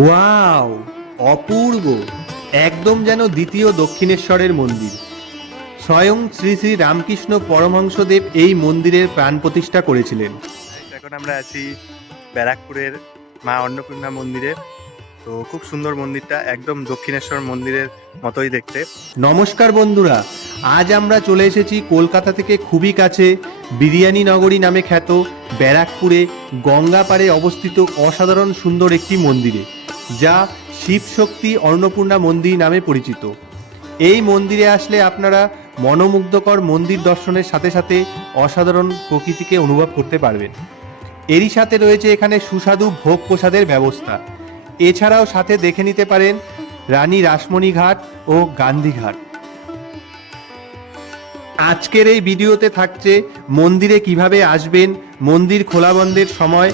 Wow, অপূর্ব! একদম যেন দ্বিতীয় দক্ষিণেশ্বরের মন্দির। স্বয়ং শ্রী শ্রী রামকৃষ্ণ পরমহংসদেব এই মন্দিরের প্রাণ প্রতিষ্ঠা করেছিলেন। এখন আমরা আছি ব্যারাকপুরের মা অন্নপূর্ণা মন্দিরে। তো খুব সুন্দর মন্দিরটা, একদম দক্ষিণেশ্বর মন্দিরের মতোই দেখতে। নমস্কার বন্ধুরা, আজ আমরা চলে এসেছি কলকাতা থেকে খুবই কাছে বিরিয়ানি নগরী নামে খ্যাত ব্যারাকপুরে গঙ্গা পাড়ে অবস্থিত অসাধারণ সুন্দর একটি মন্দিরে, যা শিব শক্তি অন্নপূর্ণা মন্দির নামে পরিচিত। এই মন্দিরে আসলে আপনারা মনোমুগ্ধকর মন্দির দর্শনের সাথে সাথে অসাধারণ প্রকৃতিকে অনুভব করতে পারবেন। এরই সাথে রয়েছে এখানে সুস্বাদু ভোগ প্রসাদের ব্যবস্থা। এছাড়াও সাথে দেখে নিতে পারেন রানী রাসমণি ঘাট ও গান্ধী ঘাট। আজকের এই ভিডিওতে থাকছে মন্দিরে কিভাবে আসবেন, মন্দির খোলা বন্ধের সময়,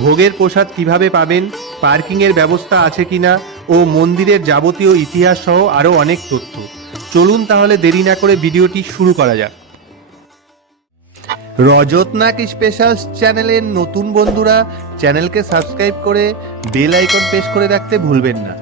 ভোগের প্রসাদ কিভাবে পাবেন, পার্কিংয়ের ব্যবস্থা আছে কিনা ও মন্দিরের যাবতীয় ইতিহাস সহ আরও অনেক তথ্য। চলুন তাহলে দেরি না করে ভিডিওটি শুরু করা যাক। রজতনাক স্পেশালস চ্যানেলের নতুন বন্ধুরা চ্যানেলকে সাবস্ক্রাইব করে বেল আইকন প্রেস করে রাখতে ভুলবেন না।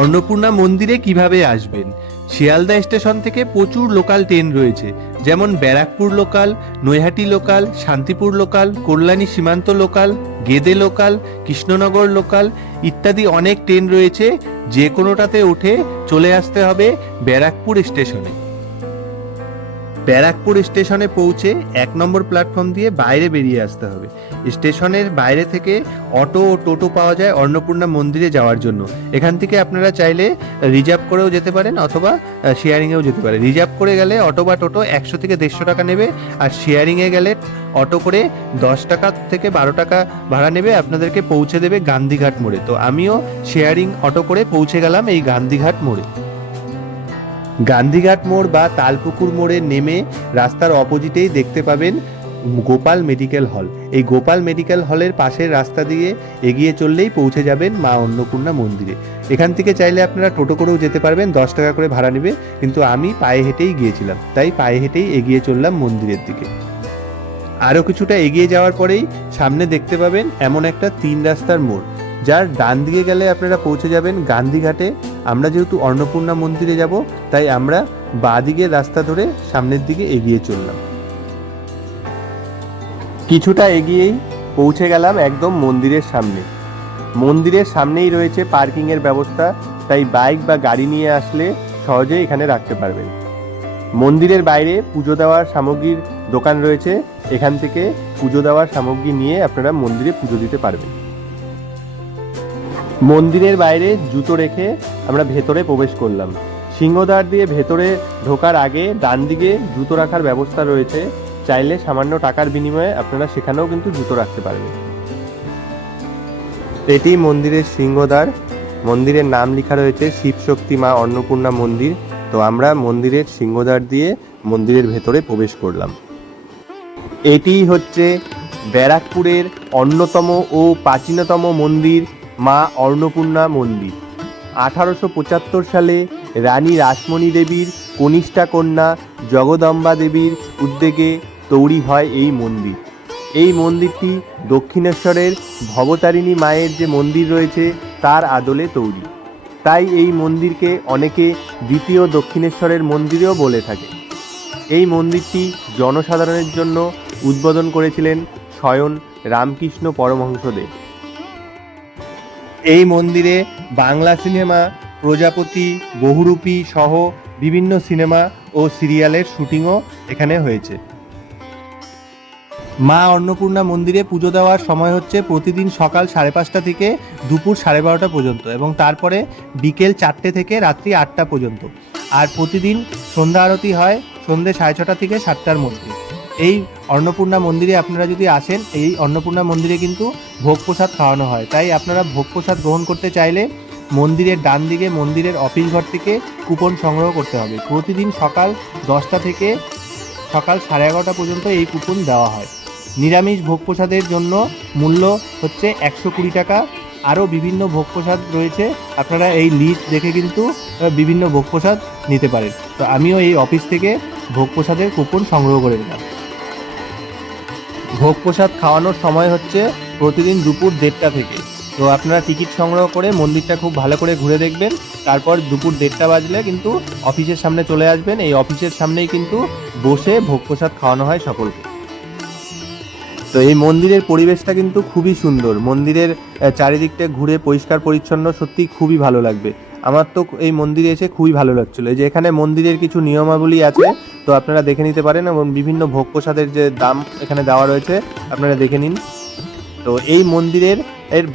অন্নপূর্ণা মন্দিরে কিভাবে আসবেন? শিয়ালদা স্টেশন থেকে প্রচুর লোকাল ট্রেন রয়েছে, যেমন Barrackpore local, Naihati local, Shantipur local, Kalyani Simanta local, Gede local, Krishnanagar local ইত্যাদি অনেক ট্রেন রয়েছে। যে কোনোটাতে উঠে চলে আসতে হবে ব্যারাকপুর স্টেশনে। ব্যারাকপুর স্টেশনে পৌঁছে 1 নম্বর প্ল্যাটফর্ম দিয়ে বাইরে বেরিয়ে আসতে হবে। স্টেশনের বাইরে থেকে অটো ও টোটো পাওয়া যায় অন্নপূর্ণা মন্দিরে যাওয়ার জন্য। এখান থেকে আপনারা চাইলে রিজার্ভ করেও যেতে পারেন অথবা শেয়ারিংয়েও যেতে পারেন। রিজার্ভ করে গেলে অটো বা টোটো 100 থেকে 150 টাকা নেবে, আর শেয়ারিংয়ে গেলে অটো করে 10 টাকা থেকে 12 টাকা ভাড়া নেবে, আপনাদেরকে পৌঁছে দেবে গান্ধীঘাট মোড়ে। তো আমিও শেয়ারিং অটো করে পৌঁছে গেলাম এই গান্ধীঘাট মোড়ে। গান্ধীঘাট মোড় বা তালপুকুর মোড়ে নেমে রাস্তার অপোজিটেই দেখতে পাবেন গোপাল মেডিকেল হল। এই গোপাল মেডিকেল হলের পাশের রাস্তা দিয়ে এগিয়ে চললেই পৌঁছে যাবেন মা অন্নপূর্ণা মন্দিরে। এখান থেকে চাইলে আপনারা টোটো করেও যেতে পারবেন, 10 টাকা করে ভাড়া নেবে, কিন্তু আমি পায়ে হেঁটেই গিয়েছিলাম, তাই পায়ে হেঁটেই এগিয়ে চললাম মন্দিরের দিকে। আরও কিছুটা এগিয়ে যাওয়ার পরেই সামনে দেখতে পাবেন এমন একটা 3 রাস্তার মোড়, যার ডান দিকে গেলে আপনারা পৌঁছে যাবেন গান্ধীঘাটে। আমরা যেহেতু অন্নপূর্ণা মন্দিরে যাব, তাই আমরা বাঁ দিকের রাস্তা ধরে সামনের দিকে এগিয়ে চললাম। কিছুটা এগিয়েই পৌঁছে গেলাম একদম মন্দিরের সামনে। মন্দিরের সামনেই রয়েছে পার্কিংয়ের ব্যবস্থা, তাই বাইক বা গাড়ি নিয়ে আসলে সহজেই এখানে রাখতে পারবেন। মন্দিরের বাইরে পুজো দেওয়ার সামগ্রীর দোকান রয়েছে, এখান থেকে পুজো দেওয়ার সামগ্রী নিয়ে আপনারা মন্দিরে পুজো দিতে পারবেন। মন্দিরের বাইরে জুতো রেখে আমরা ভেতরে প্রবেশ করলাম। সিংহদ্বার দিয়ে ভেতরে ঢোকার আগে ডান দিকে জুতো রাখার ব্যবস্থা রয়েছে, চাইলে সামান্য টাকার বিনিময়ে আপনারা সেখানেও কিন্তু জুতো রাখতে পারবেন। এটি মন্দিরের সিংহদ্বার। মন্দিরের নাম লেখা রয়েছে শিব শক্তি মা অন্নপূর্ণা মন্দির। তো আমরা মন্দিরের সিংহদ্বার দিয়ে মন্দিরের ভেতরে প্রবেশ করলাম। এটি হচ্ছে ব্যারাকপুরের অন্যতম ও প্রাচীনতম মন্দির মা অন্নপূর্ণা মন্দির। 1875 সালে রানী রাসমণি দেবীর কনিষ্ঠা কন্যা জগদম্বা দেবীর উদ্যোগে তৈরি হয় এই মন্দির। এই মন্দিরটি দক্ষিণেশ্বরের ভবতারিণী মায়ের যে মন্দির রয়েছে তার আদলে তৈরি, তাই এই মন্দিরকে অনেকে দ্বিতীয় দক্ষিণেশ্বরের মন্দিরেও বলে থাকে। এই মন্দিরটি জনসাধারণের জন্য উদ্বোধন করেছিলেন স্বয়ং রামকৃষ্ণ পরমহংসদেব। এই মন্দিরে বাংলা সিনেমা প্রজাপতি, বহুরূপী সহ বিভিন্ন সিনেমা ও সিরিয়ালের শুটিংও এখানে হয়েছে। মা অন্নপূর্ণা মন্দিরে পুজো দেওয়ার সময় হচ্ছে প্রতিদিন সকাল 5:30 থেকে দুপুর 12:30 পর্যন্ত, এবং তারপরে বিকেল 4টে থেকে রাত্রি 8টা পর্যন্ত। আর প্রতিদিন সন্ধ্যা আরতি হয় সন্ধ্যে 6:30 থেকে 7টার মধ্যে। এই অন্নপূর্ণা মন্দিরে আপনারা যদি আসেন, এই অন্নপূর্ণা মন্দিরে কিন্তু ভোগ প্রসাদ খাওয়ানো হয়, তাই আপনারা ভোগ প্রসাদ গ্রহণ করতে চাইলে মন্দিরের ডান দিকে মন্দিরের অফিস ঘর থেকে কুপন সংগ্রহ করতে হবে। প্রতিদিন সকাল 10টা থেকে সকাল 11:30 পর্যন্ত এই কুপন দেওয়া হয়। নিরামিষ ভোগ প্রসাদের জন্য মূল্য হচ্ছে 120 টাকা। আরও বিভিন্ন ভোগ প্রসাদ রয়েছে, আপনারা এই লিস্ট দেখে কিন্তু বিভিন্ন ভোগ প্রসাদ নিতে পারেন। তো আমিও এই অফিস থেকে ভোগ প্রসাদের কুপন সংগ্রহ করে নিলাম। ভোগ প্রসাদ খাওয়ানোর সময় হচ্ছে প্রতিদিন দুপুর 1:30 থেকে। তো আপনারা টিকিট সংগ্রহ করে মন্দিরটা খুব ভালো করে ঘুরে দেখবেন। তারপর দুপুর 1:30 বাজলে কিন্তু অফিসের সামনে চলে আসবেন। এই অফিসের সামনেই কিন্তু বসে ভোগ প্রসাদ খাওয়ানো হয় সকলকে। তো এই মন্দিরের পরিবেশটা কিন্তু খুবই সুন্দর। মন্দিরের চারিদিকটা ঘুরে পরিষ্কার পরিচ্ছন্ন, সত্যি খুবই ভালো লাগবে। আমার তো এই মন্দিরে এসে খুবই ভালো লাগছিলো। এই যে এখানে মন্দিরের কিছু নিয়মাবলী আছে, তো আপনারা দেখে নিতে পারেন, এবং বিভিন্ন ভোগ প্রসাদের যে দাম এখানে দেওয়া রয়েছে আপনারা দেখে নিন। তো এই মন্দিরের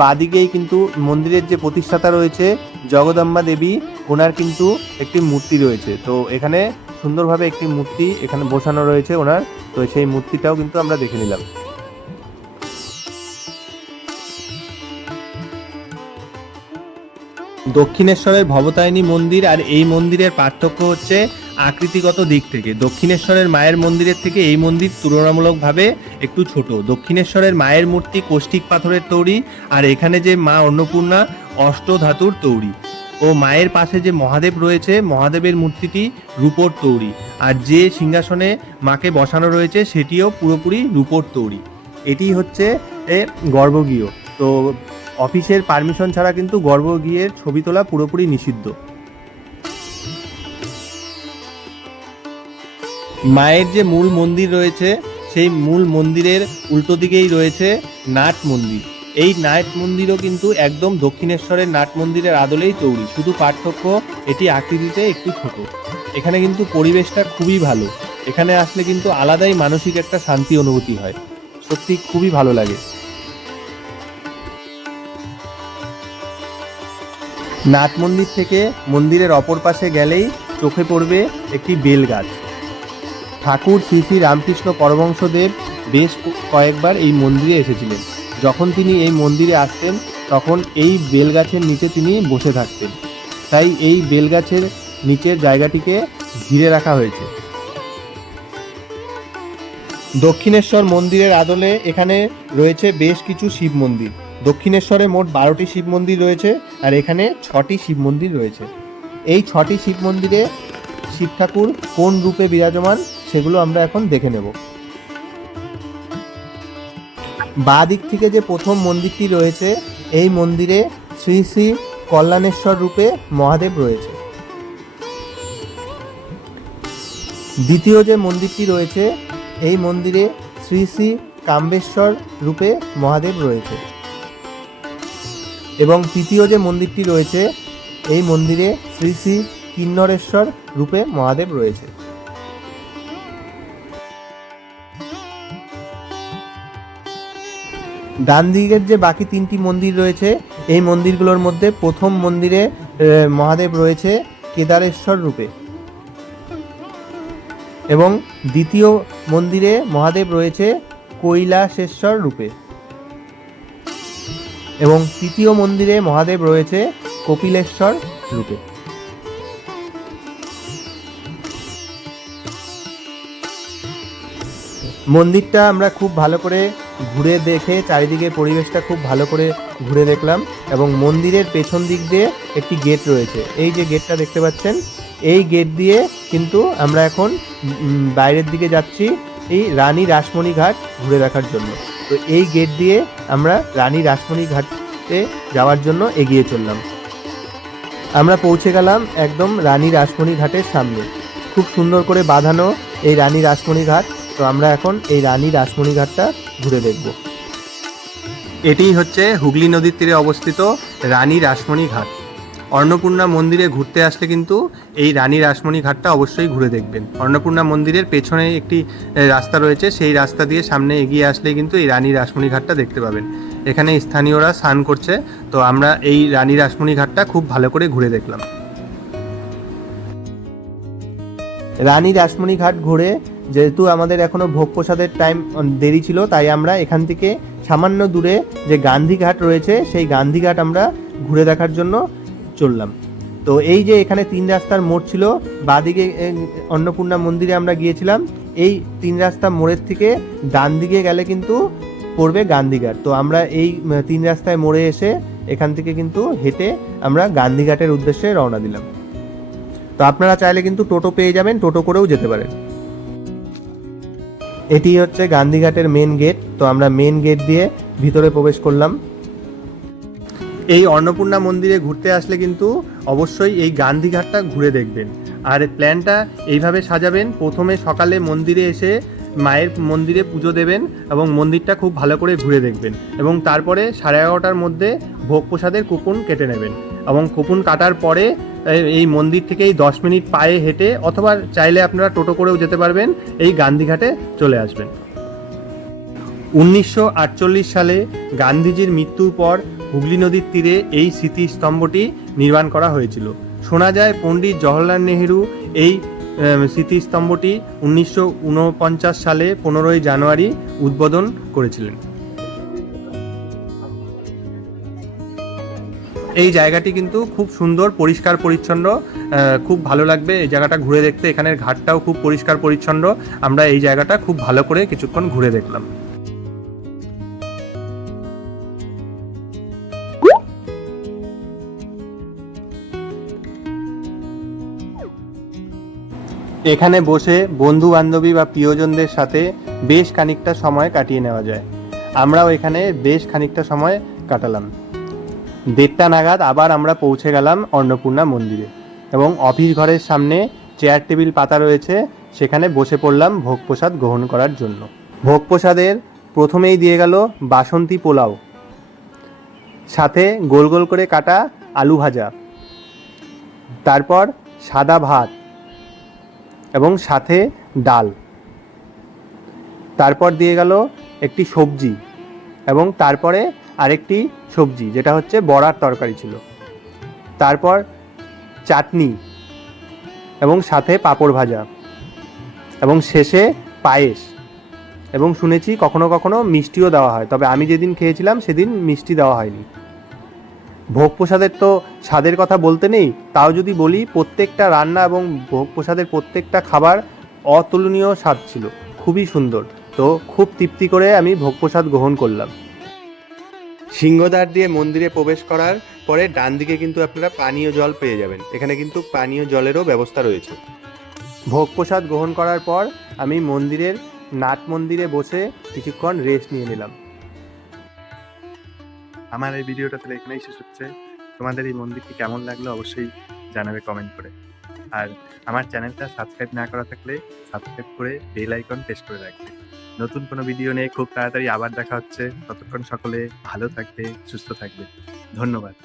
বাদিকেই কিন্তু মন্দিরের যে প্রতিষ্ঠাতা রয়েছে জগদম্বা দেবী, ওনার কিন্তু একটি মূর্তি রয়েছে। তো এখানে সুন্দরভাবে একটি মূর্তি এখানে বসানো রয়েছে ওনার, তো সেই মূর্তিটাও কিন্তু আমরা দেখে নিলাম। দক্ষিণেশ্বরের ভবতারিণী মন্দির আর এই মন্দিরের পার্থক্য হচ্ছে আকৃতিগত দিক থেকে। দক্ষিণেশ্বরের মায়ের মন্দিরের থেকে এই মন্দির তুলনামূলকভাবে একটু ছোট। দক্ষিণেশ্বরের মায়ের মূর্তি কৌষ্টিক পাথরের তৈরি, আর এখানে যে মা অন্নপূর্ণা অষ্টধাতুর তৈরি। ও মায়ের পাশে যে মহাদেব রয়েছে, মহাদেবের মূর্তিটি রূপোর তৈরি, আর যে সিংহাসনে মাকে বসানো রয়েছে সেটিও পুরোপুরি রূপোর তৈরি। এটি হচ্ছে গর্ভগৃহ। তো অফিসের পারমিশন ছাড়া কিন্তু গর্ভগৃহের ছবি তোলা পুরোপুরি নিষিদ্ধ। মায়ের যে মূল মন্দির রয়েছে সেই মূল মন্দিরের উল্টো দিকেই রয়েছে নাট মন্দির। এই নাট মন্দিরও কিন্তু একদম দক্ষিণেশ্বরের নাট মন্দিরের আদলেই তৈরি, শুধু পার্থক্য এটি আকৃতিতে একটু ছোট। এখানে কিন্তু পরিবেশটা খুবই ভালো। এখানে আসলে কিন্তু আলাদাই মানসিক একটা শান্তি অনুভূতি হয়, সত্যি খুবই ভালো লাগে। নাট মন্দির থেকে মন্দিরের অপর পাশে গেলেই চোখে পড়বে একটি বেল গাছ। ঠাকুর শ্রী শ্রী রামকৃষ্ণ পরমহংসদেব বেশ কয়েকবার এই মন্দিরে এসেছিলেন। যখন তিনি এই মন্দিরে আসতেন তখন এই বেলগাছের নিচে তিনি বসে থাকতেন, তাই এই বেলগাছের নিচের জায়গাটিকে ঘিরে রাখা হয়েছে। দক্ষিণেশ্বর মন্দিরের আদলে এখানে রয়েছে বেশ কিছু শিব মন্দির। দক্ষিণেশ্বরে মোট 12টি শিব মন্দির রয়েছে, আর এখানে 6টি শিব মন্দির রয়েছে। এই 6টি শিব মন্দিরে শিব ঠাকুর কোন রূপে বিরাজমান সেগুলো আমরা এখন দেখে নেব। বাঁ দিক থেকে যে প্রথম মন্দিরটি রয়েছে, এই মন্দিরে শ্রী শ্রী কল্যাণেশ্বর রূপে মহাদেব রয়েছে। দ্বিতীয় যে মন্দিরটি রয়েছে, এই মন্দিরে শ্রী শ্রী কাম্বেশ্বর রূপে মহাদেব রয়েছে। এবং তৃতীয় যে মন্দিরটি রয়েছে, এই মন্দিরে শ্রী শ্রী কিন্নরেশ্বর রূপে মহাদেব রয়েছে। ডান দিকের যে বাকি 3টি মন্দির রয়েছে, এই মন্দিরগুলোর মধ্যে প্রথম মন্দিরে মহাদেব রয়েছে কেদারেশ্বর রূপে, এবং দ্বিতীয় মন্দিরে মহাদেব রয়েছে কৈলাসেশ্বর রূপে, এবং তৃতীয় মন্দিরে মহাদেব রয়েছে কপিলেশ্বর রূপে। মন্দিরটা আমরা খুব ভালো করে ঘুরে দেখে চারিদিকের পরিবেশটা খুব ভালো করে ঘুরে দেখলাম, এবং মন্দিরের পেছন দিক দিয়ে একটি গেট রয়েছে। এই যে গেটটা দেখতে পাচ্ছেন, এই গেট দিয়ে কিন্তু আমরা এখন বাইরের দিকে যাচ্ছি এই রানী রাসমণি ঘাট ঘুরে দেখার জন্য। তো এই গেট দিয়ে আমরা রানী রাসমণি ঘাটে যাওয়ার জন্য এগিয়ে চললাম। আমরা পৌঁছে গেলাম একদম রানী রাসমণি ঘাটের সামনে। খুব সুন্দর করে বাঁধানো এই রানী রাসমণি ঘাট। তো আমরা এখন এই রানী রাসমণি ঘাটটা ঘুরে দেখব। এটিই হচ্ছে হুগলি নদীর তীরে অবস্থিত রানী রাসমণি ঘাট। অন্নপূর্ণা মন্দিরে ঘুরতে আসলে কিন্তু এই রানী রাসমণি ঘাটটা অবশ্যই ঘুরে দেখবেন। অন্নপূর্ণা মন্দিরের পেছনে একটি রাস্তা রয়েছে, সেই রাস্তা দিয়ে সামনে এগিয়ে আসলেই কিন্তু এই রানী রাসমণি ঘাটটা দেখতে পাবেন। এখানে স্থানীয়রা স্নান করছে, তো আমরা এই রানী রাসমণি ঘাটটা খুব ভালো করে ঘুরে দেখলাম। রানী রাসমণি ঘাট ঘুরে, যেহেতু আমাদের এখনও ভোগ প্রসাদের টাইম দেরি ছিল, তাই আমরা এখান থেকে সামান্য দূরে যে গান্ধীঘাট রয়েছে সেই গান্ধীঘাট আমরা ঘুরে দেখার জন্য চললাম। তো এই যে এখানে 3 রাস্তার মোড় ছিল, বাঁদিকে অন্নপূর্ণা মন্দিরে আমরা গিয়েছিলাম, এই 3 রাস্তা মোড়ের থেকে ডান দিকে গেলে কিন্তু পড়বে গান্ধীঘাট। তো আমরা এই 3 রাস্তায় মোড়ে এসে এখান থেকে কিন্তু হেঁটে আমরা গান্ধীঘাটের উদ্দেশ্যে রওনা দিলাম। তো আপনারা চাইলে কিন্তু টোটো পেয়ে যাবেন, টোটো করেও যেতে পারেন। এটি হচ্ছে গান্ধীঘাটের মেন গেট। তো আমরা মেন গেট দিয়ে ভিতরে প্রবেশ করলাম। এই অন্নপূর্ণা মন্দিরে ঘুরতে আসলে কিন্তু অবশ্যই এই গান্ধীঘাটটা ঘুরে দেখবেন। আর প্ল্যানটা এইভাবে সাজাবেন, প্রথমে সকালে মন্দিরে এসে মায়ের মন্দিরে পুজো দেবেন এবং মন্দিরটা খুব ভালো করে ঘুরে দেখবেন, এবং তারপরে 11:30টার মধ্যে ভোগ প্রসাদের কুপন কেটে নেবেন, এবং কুপন কাটার পরে এই মন্দির থেকেই 10 মিনিট পায়ে হেঁটে অথবা চাইলে আপনারা টোটো করেও যেতে পারবেন, এই গান্ধীঘাটে চলে আসবেন। 1948 সালে গান্ধীজির মৃত্যুর পর হুগলি নদীর তীরে এই স্মৃতিস্তম্ভটি নির্মাণ করা হয়েছিল। শোনা যায় পণ্ডিত জওহরলাল নেহেরু এই স্মৃতিস্তম্ভটি 1949 সালে 15ই জানুয়ারি উদ্বোধন করেছিলেন। এই জায়গাটি কিন্তু খুব সুন্দর, পরিষ্কার পরিচ্ছন্ন, খুব ভালো লাগবে এই জায়গাটা ঘুরে দেখতে। এখানের ঘাটটাও খুব পরিষ্কার পরিচ্ছন্ন। আমরা এই জায়গাটা খুব ভালো করে কিছুক্ষণ ঘুরে দেখলাম। এখানে বসে বন্ধু বান্ধবী বা প্রিয়জনদের সাথে বেশ খানিকটা সময় কাটিয়ে নেওয়া যায়। আমরাও এখানে বেশ খানিকটা সময় কাটালাম। 1:30 নাগাদ আবার আমরা পৌঁছে গেলাম অন্নপূর্ণা মন্দিরে, এবং অফিস ঘরের সামনে চেয়ার টেবিল পাতা রয়েছে, সেখানে বসে পড়লাম ভোগ প্রসাদ গ্রহণ করার জন্য। ভোগ প্রসাদের প্রথমেই দিয়ে গেল বাসন্তী পোলাও, সাথে গোল গোল করে কাটা আলু ভাজা, তারপর সাদা ভাত এবং সাথে ডাল, তারপর দিয়ে গেল একটি সবজি, এবং তারপরে আরেকটি সবজি যেটা হচ্ছে বড়ার তরকারি ছিল, তারপর চাটনি এবং সাথে পাঁপড় ভাজা, এবং শেষে পায়েস, এবং শুনেছি কখনো কখনো মিষ্টিও দেওয়া হয়, তবে আমি যেদিন খেয়েছিলাম সেদিন মিষ্টি দেওয়া হয়নি। ভোগ প্রসাদের তো স্বাদের কথা বলতে নেই, তাও যদি বলি প্রত্যেকটা রান্না এবং ভোগ প্রসাদের প্রত্যেকটা খাবার অতুলনীয় স্বাদ ছিল, খুবই সুন্দর। তো খুব তৃপ্তি করে আমি ভোগ প্রসাদ গ্রহণ করলাম। সিংহদ্বার দিয়ে মন্দিরে প্রবেশ করার পরে ডান দিকে কিন্তু আপনারা পানীয় জল পেয়ে যাবেন, এখানে কিন্তু পানীয় জলেরও ব্যবস্থা রয়েছে। ভোগ প্রসাদ গ্রহণ করার পর আমি মন্দিরের নাট মন্দিরে বসে কিছুক্ষণ রেস্ট নিয়ে নিলাম। আমার এই ভিডিওটা তাহলে এখানেই শেষ হচ্ছে। তোমাদের এই মন্দিরটি কেমন লাগলো অবশ্যই জানাবে কমেন্ট করে। আর আমার চ্যানেলটা সাবস্ক্রাইব না করা থাকলে সাবস্ক্রাইব করে বেল আইকন প্রেস করে রাখবে। নতুন কোনো ভিডিও নিয়ে খুব তাড়াতাড়ি আবার দেখা হচ্ছে। ততক্ষণ সকলে ভালো থাকবে, সুস্থ থাকবে। ধন্যবাদ।